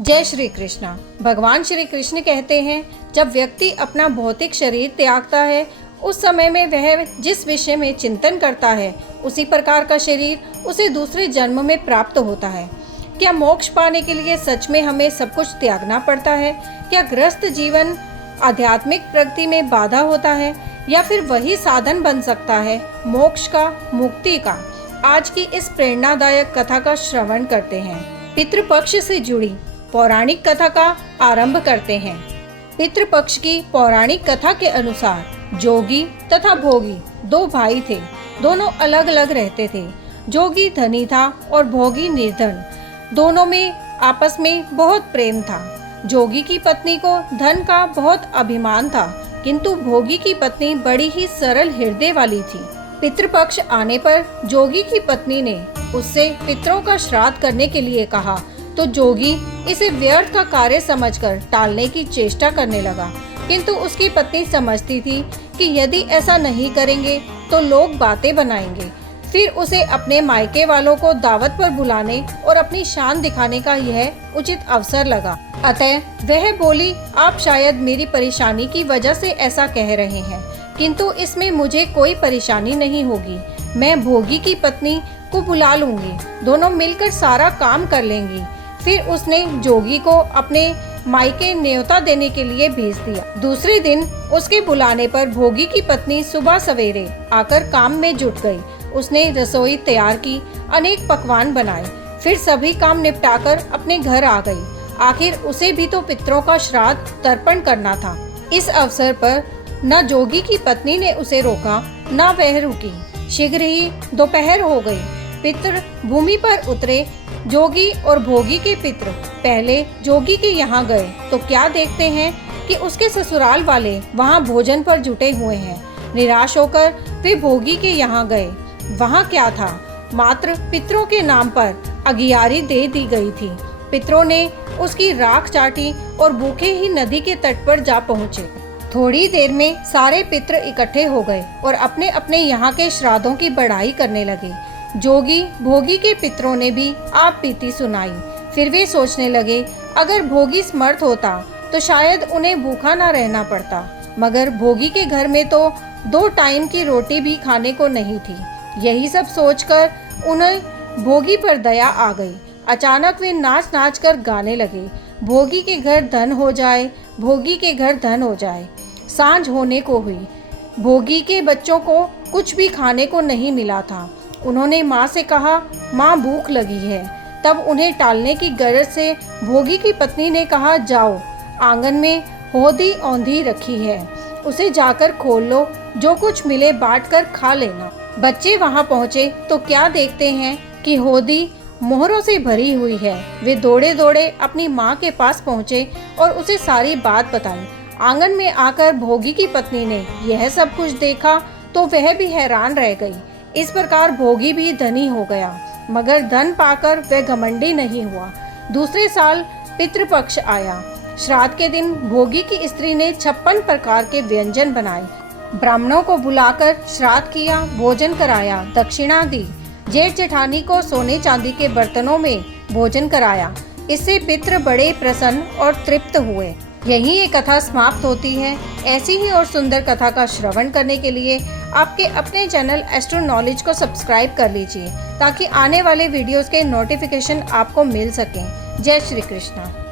जय श्री कृष्णा। भगवान श्री कृष्ण कहते हैं, जब व्यक्ति अपना भौतिक शरीर त्यागता है उस समय में वह जिस विषय में चिंतन करता है उसी प्रकार का शरीर उसे दूसरे जन्म में प्राप्त होता है। क्या मोक्ष पाने के लिए सच में हमें सब कुछ त्यागना पड़ता है? क्या ग्रस्त जीवन आध्यात्मिक प्रगति में बाधा होता है या फिर वही साधन बन सकता है मोक्ष का, मुक्ति का? आज की इस प्रेरणादायक कथा का श्रवण करते हैं। पितृपक्ष से जुड़ी पौराणिक कथा का आरंभ करते हैं। पितृपक्ष की पौराणिक कथा के अनुसार जोगी तथा भोगी दो भाई थे। दोनों अलग अलग रहते थे। जोगी धनी था और भोगी निर्धन। दोनों में आपस में बहुत प्रेम था। जोगी की पत्नी को धन का बहुत अभिमान था, किंतु भोगी की पत्नी बड़ी ही सरल हृदय वाली थी। पितृपक्ष आने पर जोगी की पत्नी ने उससे पितरों का श्राद्ध करने के लिए कहा, तो जोगी इसे व्यर्थ का कार्य समझकर टालने की चेष्टा करने लगा। किंतु उसकी पत्नी समझती थी कि यदि ऐसा नहीं करेंगे तो लोग बातें बनाएंगे। फिर उसे अपने मायके वालों को दावत पर बुलाने और अपनी शान दिखाने का यह उचित अवसर लगा। अतः वह बोली, आप शायद मेरी परेशानी की वजह से ऐसा कह रहे हैं, किंतु इसमें मुझे कोई परेशानी नहीं होगी। मैं भोगी की पत्नी को बुला लूंगी, दोनों मिलकर सारा काम कर लेंगी। फिर उसने जोगी को अपने मायके न्योता देने के लिए भेज दिया। दूसरे दिन उसके बुलाने पर भोगी की पत्नी सुबह सवेरे आकर काम में जुट गई। उसने रसोई तैयार की, अनेक पकवान बनाए, फिर सभी काम निपटाकर अपने घर आ गई। आखिर उसे भी तो पितरों का श्राद्ध तर्पण करना था। इस अवसर पर न जोगी की पत्नी ने उसे रोका, न वह रुकी। शीघ्र ही दोपहर हो गई। पितर भूमि पर उतरे। जोगी और भोगी के पितर पहले जोगी के यहाँ गए तो क्या देखते हैं कि उसके ससुराल वाले वहाँ भोजन पर जुटे हुए हैं। निराश होकर वे भोगी के यहाँ गए। वहाँ क्या था, मात्र पितरों के नाम पर अगियारी दे दी गई थी। पितरों ने उसकी राख चाटी और भूखे ही नदी के तट पर जा पहुँचे। थोड़ी देर में सारे पितर इकट्ठे हो गए और अपने अपने यहाँ के श्राद्धों की बढ़ाई करने लगे। जोगी भोगी के पितरों ने भी आप बीती सुनाई। फिर वे सोचने लगे, अगर भोगी समर्थ होता तो शायद उन्हें भूखा न रहना पड़ता, मगर भोगी के घर में तो 2 टाइम की रोटी भी खाने को नहीं थी। यही सब सोचकर उन्हें भोगी पर दया आ गई। अचानक वे नाच नाच कर गाने लगे, भोगी के घर धन हो जाए, भोगी के घर धन हो जाए। सांझ होने को हुई। भोगी के बच्चों को कुछ भी खाने को नहीं मिला था। उन्होंने माँ से कहा, माँ भूख लगी है। तब उन्हें टालने की गरज से भोगी की पत्नी ने कहा, जाओ, आंगन में होदी औंधी रखी है, उसे जाकर खोल लो, जो कुछ मिले बांट कर खा लेना। बच्चे वहाँ पहुँचे तो क्या देखते हैं कि होदी मोहरों से भरी हुई है। वे दौड़े दौड़े अपनी माँ के पास पहुँचे और उसे सारी बात बताई। आंगन में आकर भोगी की पत्नी ने यह सब कुछ देखा तो वह भी हैरान रह गई। इस प्रकार भोगी भी धनी हो गया, मगर धन पाकर वह घमंडी नहीं हुआ। दूसरे साल पितृपक्ष आया। श्राद्ध के दिन भोगी की स्त्री ने 56 प्रकार के व्यंजन बनाए। ब्राह्मणों को बुलाकर श्राद्ध किया, भोजन कराया, दक्षिणा दी। जेठ जेठानी को सोने चांदी के बर्तनों में भोजन कराया। इससे पितृ बड़े प्रसन्न और तृप्त हुए। यही ये कथा समाप्त होती है। ऐसी ही और सुंदर कथा का श्रवण करने के लिए आपके अपने चैनल एस्ट्रो नॉलेज को सब्सक्राइब कर लीजिए, ताकि आने वाले वीडियोस के नोटिफिकेशन आपको मिल सकें। जय श्री कृष्णा।